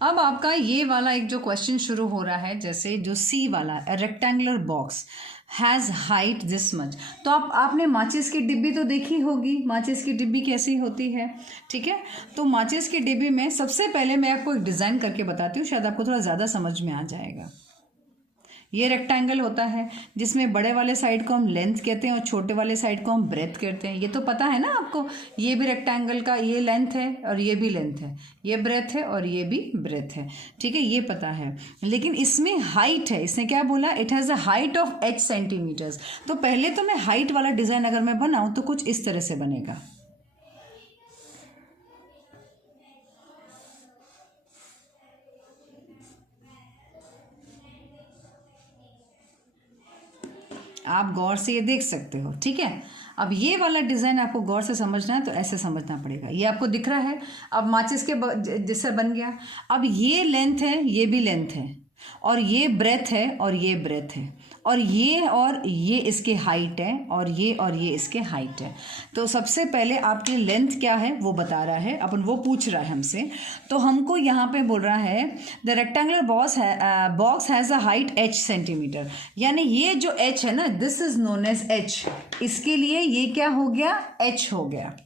अब आपका ये वाला एक जो क्वेश्चन शुरू हो रहा है, जैसे जो सी वाला, rectangular box has height this much. तो आपने माचिस की डिब्बी तो देखी होगी, माचिस की डिब्बी कैसी होती है, ठीक है। तो माचिस की डिब्बी में सबसे पहले मैं आपको एक डिज़ाइन करके बताती हूँ, शायद आपको थोड़ा ज़्यादा समझ में आ जाएगा। ये रेक्टेंगल होता है जिसमें बड़े वाले साइड को हम लेंथ कहते हैं और छोटे वाले साइड को हम ब्रेथ कहते हैं। ये तो पता है ना आपको। ये भी रेक्टेंगल का ये लेंथ है और ये भी लेंथ है, ये ब्रेथ है और ये भी ब्रेथ है, ठीक है, ये पता है। लेकिन इसमें हाइट है, इसने क्या बोला, it has a height of 8 centimetres. तो पहले तो मैं हाइट वाला डिज़ाइन अगर मैं बनाऊँ तो कुछ इस तरह से बनेगा। आप गौर से ये देख सकते हो, ठीक है। अब ये वाला डिज़ाइन आपको गौर से समझना है तो ऐसे समझना पड़ेगा। ये आपको दिख रहा है, अब माचिस के जिससे बन गया। अब ये लेंथ है, ये भी लेंथ है, और ये ब्रेथ है और ये ब्रेथ है, और ये इसके हाइट है, और ये इसके हाइट है। तो सबसे पहले आपकी लेंथ क्या है वो बता रहा है, अपन वो पूछ रहा है हमसे। तो हमको यहाँ पे बोल रहा है the rectangular box has a height h centimetre. यानी ये जो h है ना, this is known as h। इसके लिए ये क्या हो गया, h हो गया।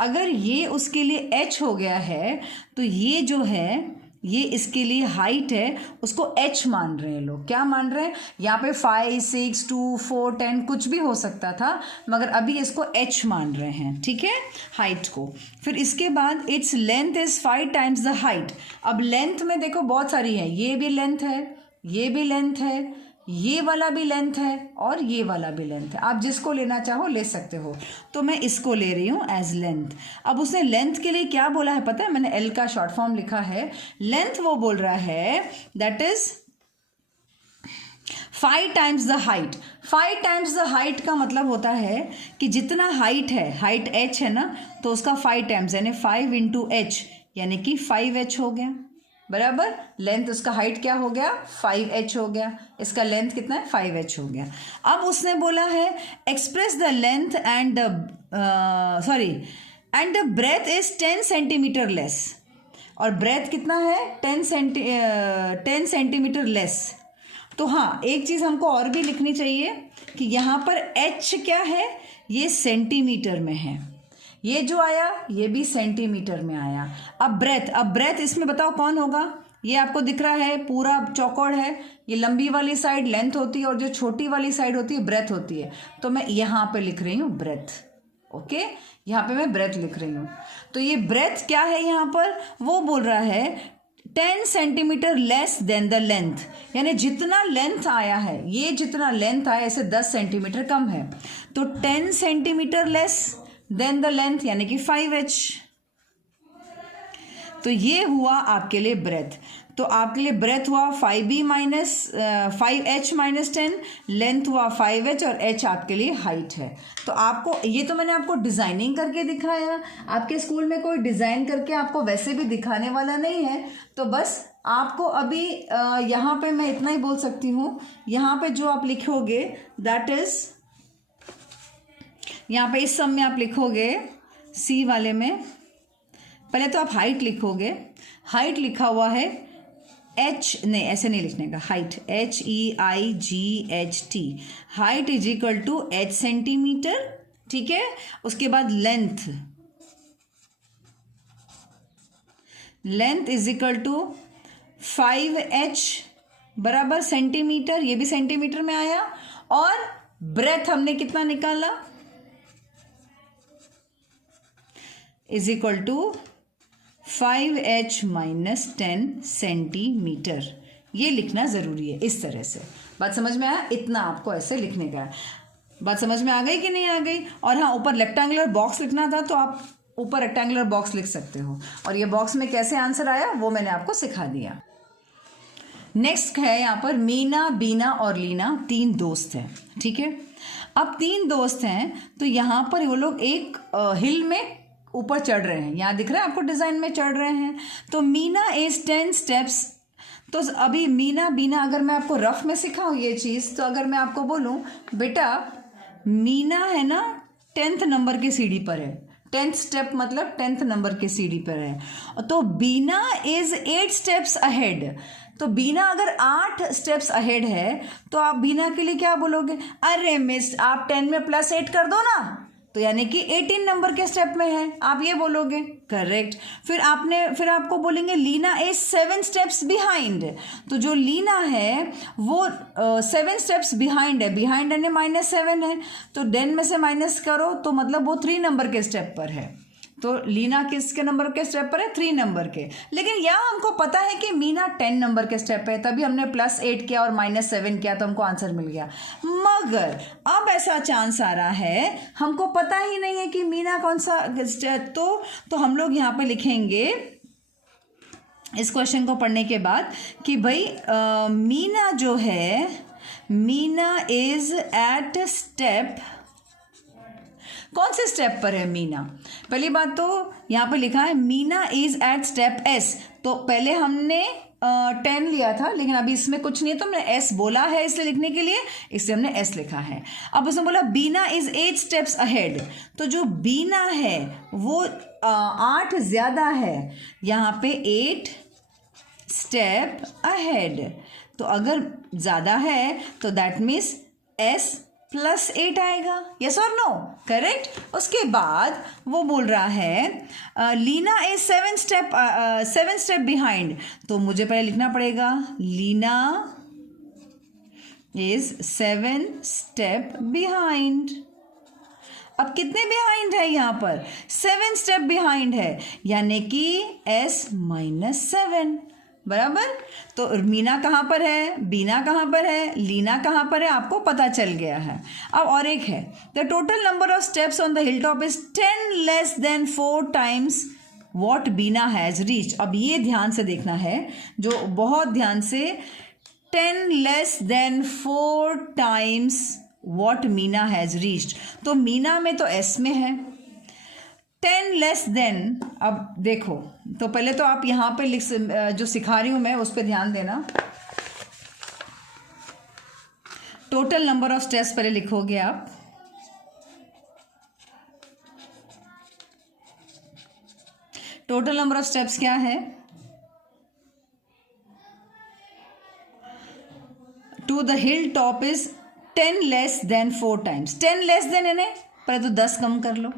अगर ये उसके लिए h हो गया है तो ये जो है ये इसके लिए हाइट है, उसको h मान रहे हैं लोग। क्या मान रहे हैं, यहाँ पे 5, 6, 2, 4, 10 कुछ भी हो सकता था, मगर अभी इसको h मान रहे हैं, ठीक है, हाइट को। फिर इसके बाद its length is 5 times the height. अब लेंथ में देखो बहुत सारी है, ये भी लेंथ है, ये भी लेंथ है, ये वाला भी लेंथ है और ये वाला भी लेंथ है। आप जिसको लेना चाहो ले सकते हो। तो मैं इसको ले रही हूँ एज लेंथ। अब उसने लेंथ के लिए क्या बोला है पता है, मैंने एल का शॉर्ट फॉर्म लिखा है। लेंथ वो बोल रहा है that is 5 times the height. 5 times the height का मतलब होता है कि जितना हाइट है, हाइट h है ना, तो उसका 5 टाइम्स यानी 5 इंटू h, यानी कि 5h हो गया, बराबर। लेंथ उसका हाइट क्या हो गया, 5h हो गया। इसका लेंथ कितना है, 5h हो गया। अब उसने बोला है express the length and the breadth is 10 centimetre less. और ब्रेथ कितना है, 10 सेंटीमीटर लेस। तो हाँ, एक चीज़ हमको और भी लिखनी चाहिए कि यहाँ पर h क्या है, ये सेंटीमीटर में है, ये जो आया ये भी सेंटीमीटर में आया। अब ब्रेथ इसमें बताओ कौन होगा, ये आपको दिख रहा है पूरा चौकोर है, ये लंबी वाली साइड लेंथ होती है और जो छोटी वाली साइड होती है ब्रेथ होती है। तो मैं यहाँ पे लिख रही हूँ ब्रेथ, ओके, यहाँ पे मैं ब्रेथ लिख रही हूँ। तो ये ब्रेथ क्या है यहाँ पर, वो बोल रहा है 10 centimetre less than the length. यानी जितना लेंथ आया है, ये जितना लेंथ आया इससे 10 सेंटीमीटर कम है। तो 10 centimetre less than the length यानी कि 5h। तो ये हुआ आपके लिए ब्रेथ। तो आपके लिए ब्रेथ हुआ 5h माइनस 10, लेंथ हुआ 5h और h आपके लिए हाइट है। तो आपको ये तो मैंने आपको डिज़ाइनिंग करके दिखाया। आपके स्कूल में कोई डिज़ाइन करके आपको वैसे भी दिखाने वाला नहीं है। तो बस आपको अभी यहाँ पे मैं इतना ही बोल सकती हूँ, यहाँ पे जो आप लिखोगे दैट इज़, यहाँ पे इस सम में आप लिखोगे सी वाले में, पहले तो आप हाइट लिखोगे। हाइट लिखा हुआ है h, नहीं ऐसे नहीं लिखने का, height HEIGHT, height is equal to h centimetre, ठीक है। उसके बाद length is equal to 5h बराबर सेंटीमीटर, ये भी सेंटीमीटर में आया। और ब्रेथ हमने कितना निकाला, is equal to 5h minus 10 centimetre. ये लिखना ज़रूरी है इस तरह से। बात समझ में आया, इतना आपको ऐसे लिखने का है। बात समझ में आ गई कि नहीं आ गई। और हाँ, ऊपर रेक्टेंगुलर बॉक्स लिखना था तो आप ऊपर रेक्टेंगुलर बॉक्स लिख सकते हो। और ये बॉक्स में कैसे आंसर आया वो मैंने आपको सिखा दिया। नेक्स्ट है यहाँ पर मीना, बीना और लीना, 3 दोस्त हैं, ठीक है। अब 3 दोस्त हैं तो यहाँ पर वो लोग एक हिल में ऊपर चढ़ रहे हैं, यहाँ दिख रहा है आपको डिज़ाइन में चढ़ रहे हैं। तो मीना इज 10 स्टेप्स। तो अभी मीना बीना अगर मैं आपको रफ में सिखाऊँ ये चीज़, तो अगर मैं आपको बोलूँ बेटा मीना है ना 10th नंबर की सीढ़ी पर है, 10th स्टेप मतलब 10th नंबर के सीढ़ी पर है। तो बीना इज 8 स्टेप्स अहेड। तो बीना अगर 8 स्टेप्स अहेड है तो आप बीना के लिए क्या बोलोगे? अरे मिस आप 10 में +8 कर दो ना, तो यानी कि 18 नंबर के स्टेप में है, आप ये बोलोगे। करेक्ट। फिर आपको बोलेंगे लीना इज 7 स्टेप्स बिहाइंड। तो जो लीना है वो 7 स्टेप्स बिहाइंड है, बिहाइंड यानी -7 है, तो 10 में से माइनस करो तो मतलब वो 3 नंबर के स्टेप पर है। तो लीना किसके नंबर के स्टेप पर है? 3 नंबर के। लेकिन यहाँ हमको पता है कि मीना 10 नंबर के स्टेप है, तभी हमने +8 किया और -7 किया तो हमको आंसर मिल गया। मगर अब ऐसा चांस आ रहा है हमको पता ही नहीं है कि मीना कौन सा स्टेप, तो हम लोग यहाँ पे लिखेंगे इस क्वेश्चन को पढ़ने के बाद कि भाई मीना जो है, मीना इज एट स्टेप, कौन से स्टेप पर है मीना? पहली बात तो यहाँ पे लिखा है Meena is at step S। तो पहले हमने 10 लिया था, लेकिन अभी इसमें कुछ नहीं है तो हमने S बोला है इसलिए लिखने के लिए, इसलिए हमने S लिखा है। अब उसने बोला बीना इज 8 स्टेप्स अहेड। तो जो बीना है वो 8 ज़्यादा है, यहाँ पे 8 स्टेप अहेड। तो अगर ज़्यादा है तो दैट मीन्स S +8 आएगा। यस और नो? करेक्ट। उसके बाद वो बोल रहा है लीना इज 7 स्टेप बिहाइंड। तो मुझे पहले लिखना पड़ेगा लीना इज 7 स्टेप बिहाइंड। अब कितने बिहाइंड है यहाँ पर? 7 स्टेप बिहाइंड है, यानी कि S -7 बराबर। तो मीना कहाँ पर है, बीना कहाँ पर है, लीना कहाँ पर है, आपको पता चल गया है। अब और एक है the total number of steps on the hill top is 10 less than 4 times what Beena has reached. अब ये ध्यान से देखना है, जो बहुत ध्यान से, 10 less than 4 times what Meena has reached. तो मीना में तो S में है, 10 लेस देन। अब देखो, तो पहले तो आप यहाँ पे जो सिखा रही हूँ मैं उस पर ध्यान देना। टोटल नंबर ऑफ स्टेप्स पहले लिखोगे आप। टोटल नंबर ऑफ स्टेप्स क्या है? To the hill top is 10 less than 4 times. 10 less than है ना, पहले तो 10 कम कर लो।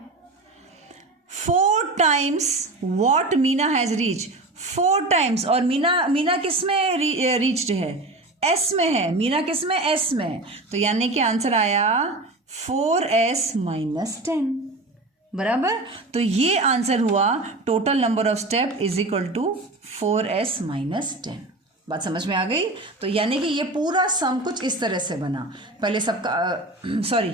4 times what Meena has reach, 4 times. और मीना किस में रीच्ड है? S में है। मीना किस में? S में। तो यानी कि आंसर आया 4S -10 बराबर। तो ये आंसर हुआ total number of step is equal to 4S -10। बात समझ में आ गई? तो यानी कि ये पूरा सम कुछ इस तरह से बना। पहले सबका सॉरी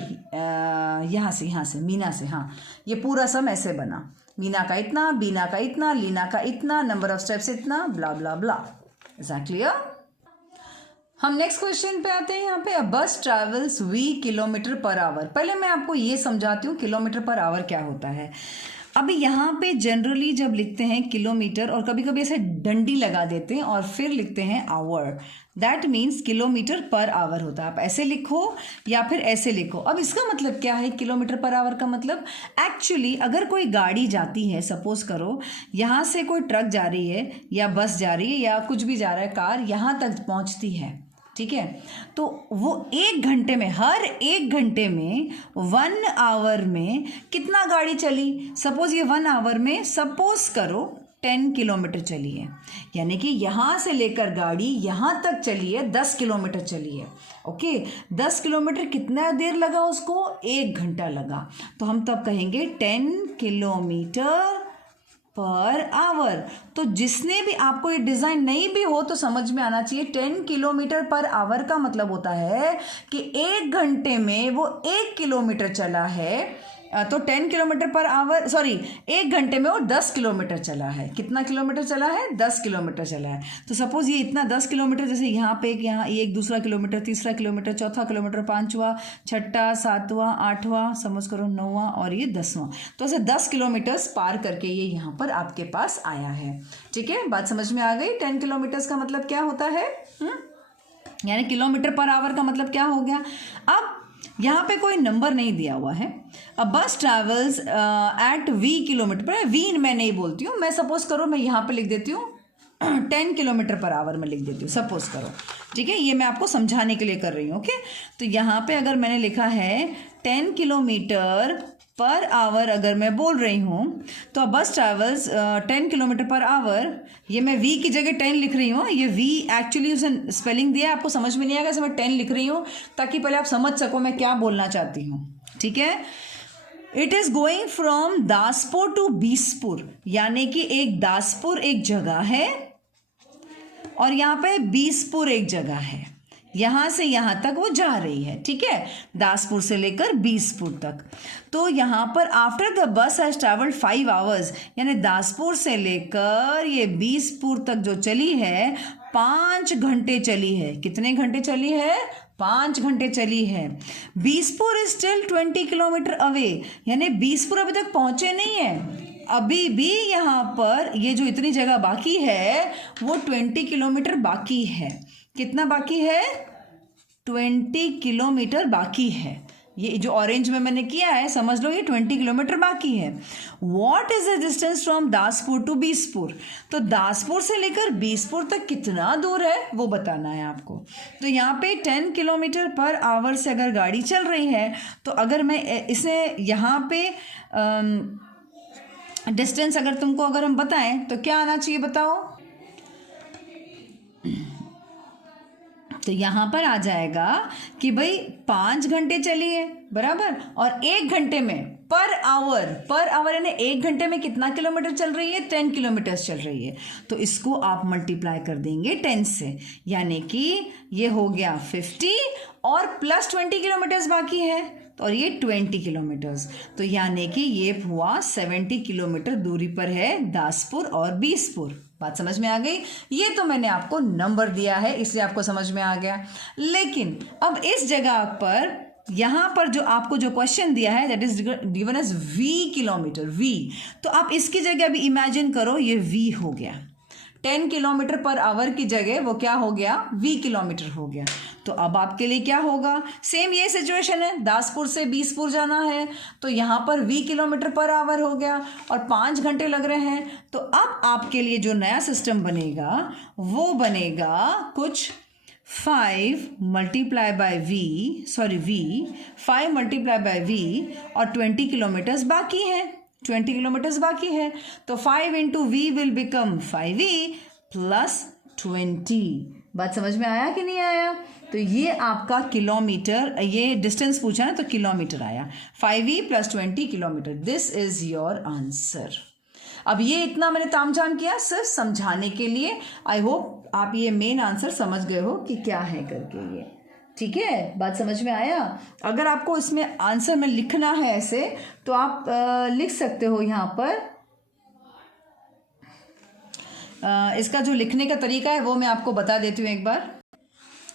यहाँ से मीना से, हाँ, ये पूरा सम ऐसे बना। मीना का इतना, बीना का इतना, लीना का इतना, नंबर ऑफ स्टेप्स इतना, blah blah blah. Is that clear? हम नेक्स्ट क्वेश्चन पे आते हैं। यहाँ पे बस ट्रैवल्स V km/h। पहले मैं आपको ये समझाती हूँ km/h क्या होता है। अभी यहाँ पे जनरली जब लिखते हैं किलोमीटर, और कभी कभी ऐसे डंडी लगा देते हैं और फिर लिखते हैं आवर, दैट मीन्स km/h होता है। आप ऐसे लिखो या फिर ऐसे लिखो। अब इसका मतलब क्या है km/h का मतलब? एक्चुअली अगर कोई गाड़ी जाती है, सपोज करो यहाँ से कोई ट्रक जा रही है या बस जा रही है या कुछ भी जा रहा है, कार यहाँ तक पहुँचती है, ठीक है, तो वो 1 घंटे में, हर 1 घंटे में 1 आवर में कितना गाड़ी चली? सपोज ये 1 आवर में सपोज करो 10 किलोमीटर चली है, यानी कि यहाँ से लेकर गाड़ी यहाँ तक चली है 10 किलोमीटर चली है। ओके, 10 किलोमीटर कितना देर लगा उसको? 1 घंटा लगा। तो हम तब कहेंगे 10 km/h। तो जिसने भी, आपको ये डिज़ाइन नहीं भी हो तो समझ में आना चाहिए, 10 km/h का मतलब होता है कि 1 घंटे में वो 1 किलोमीटर चला है। तो 10 km/h, सॉरी 1 घंटे में वो 10 किलोमीटर चला है। कितना किलोमीटर चला है? 10 किलोमीटर चला है। तो सपोज ये इतना 10 किलोमीटर, जैसे यहाँ पे यहाँ एक दूसरा किलोमीटर, तीसरा किलोमीटर, चौथा किलोमीटर, 5वां, 6वां, 7वां, 8वां, समझ करो 9वां और ये 10वां। तो ऐसे 10 किलोमीटर्स पार करके ये यहाँ पर आपके पास आया है। ठीक है, बात समझ में आ गई? 10 किलोमीटर्स का मतलब क्या होता है? यानी km/h का मतलब क्या हो गया? अब यहाँ पे कोई नंबर नहीं दिया हुआ है। अ बस ट्रैवल्स एट v किलोमीटर पर, v मैं नहीं बोलती हूँ, मैं सपोज करो मैं यहाँ पे लिख देती हूँ 10 किलोमीटर पर आवर में लिख देती हूँ, सपोज करो, ठीक है। ये मैं आपको समझाने के लिए कर रही हूँ, ओके। तो यहाँ पे अगर मैंने लिखा है 10 किलोमीटर पर आवर अगर मैं बोल रही हूँ, तो बस ट्रैवल्स 10 किलोमीटर पर आवर, ये मैं v की जगह 10 लिख रही हूँ। ये v एक्चुअली उसने स्पेलिंग दिया है, आपको समझ में नहीं आएगा, इसमें मैं 10 लिख रही हूँ ताकि पहले आप समझ सको मैं क्या बोलना चाहती हूँ, ठीक है। It is going from Daspur to Bispur, यानी कि एक दासपुर एक जगह है और यहाँ पे बीसपुर एक जगह है, यहाँ से यहाँ तक वो जा रही है, ठीक है, दासपुर से लेकर बीसपुर तक। तो यहाँ पर after the bus has travelled 5 hours, यानी दासपुर से लेकर ये बीसपुर तक जो चली है 5 घंटे चली है। कितने घंटे चली है? 5 घंटे चली है। बीसपुर इज स्टिल 20 किलोमीटर अवे, यानी बीसपुर अभी तक पहुंचे नहीं है, अभी भी यहाँ पर ये जो इतनी जगह बाकी है वो 20 किलोमीटर बाकी है। कितना बाकी है? 20 किलोमीटर बाकी है। ये जो ऑरेंज में मैंने किया है समझ लो ये 20 किलोमीटर बाकी है। What is the distance from Daspur to Bispur, तो दासपुर से लेकर बीसपुर तक कितना दूर है वो बताना है आपको। तो यहाँ पे 10 किलोमीटर पर आवर से अगर गाड़ी चल रही है, तो अगर मैं इसे यहाँ पे डिस्टेंस अगर तुमको अगर हम बताएं तो क्या आना चाहिए बताओ? तो यहाँ पर आ जाएगा कि भाई 5 घंटे चली है बराबर, और 1 घंटे में पर आवर यानी 1 घंटे में कितना किलोमीटर चल रही है? 10 किलोमीटर चल रही है। तो इसको आप मल्टीप्लाई कर देंगे 10 से, यानी कि ये हो गया 50 और प्लस 20 किलोमीटर्स बाकी है, और ये 20 किलोमीटर्स, तो यानी कि ये हुआ 70 किलोमीटर दूरी पर है दासपुर और बीसपुर। बात समझ में आ गई? ये तो मैंने आपको नंबर दिया है इसलिए आपको समझ में आ गया। लेकिन अब इस जगह पर यहाँ पर जो आपको जो क्वेश्चन दिया है that is given as v kilometre, v, तो आप इसकी जगह अभी इमेजिन करो ये v हो गया, 10 किलोमीटर पर आवर की जगह वो क्या हो गया? v किलोमीटर हो गया। तो अब आपके लिए क्या होगा? सेम ये सिचुएशन है, दासपुर से बीसपुर जाना है तो यहाँ पर v किलोमीटर पर आवर हो गया और 5 घंटे लग रहे हैं। तो अब आपके लिए जो नया सिस्टम बनेगा वो बनेगा कुछ 5 multiply by v, sorry v, 5 multiply by v और 20 किलोमीटर्स बाकी हैं, 20 किलोमीटर्स बाकी है। तो 5 into v will become 5v plus 20। बात समझ में आया कि नहीं आया? तो ये आपका किलोमीटर, ये डिस्टेंस पूछा ना तो किलोमीटर आया, 5v plus 20 kilometre. This is your answer. अब ये इतना मैंने तामझाम किया सिर्फ समझाने के लिए। आई होप आप ये मेन आंसर समझ गए हो कि क्या है करके ये, ठीक है। बात समझ में आया? अगर आपको इसमें आंसर में लिखना है ऐसे तो आप लिख सकते हो यहाँ पर। इसका जो लिखने का तरीका है वो मैं आपको बता देती हूँ एक बार।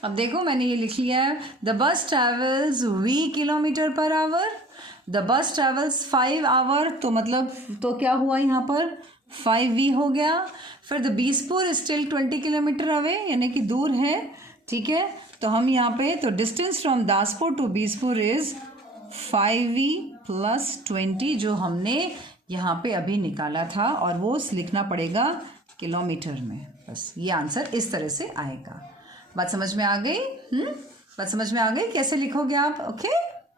अब देखो मैंने ये लिख लिया है, the bus travels v kilometre per hour, the bus travels 5 hour, तो मतलब तो क्या हुआ यहाँ पर 5v हो गया। फिर द बीसपुर स्टिल 20 किलोमीटर अवे, यानी कि दूर है, ठीक है। तो हम यहाँ पे तो distance from Daspur to Bispur is 5v plus 20 जो हमने यहाँ पे अभी निकाला था, और वो लिखना पड़ेगा किलोमीटर में। बस ये आंसर इस तरह से आएगा। बात समझ में आ गई? बात समझ में आ गई? कैसे लिखोगे आप? ओके।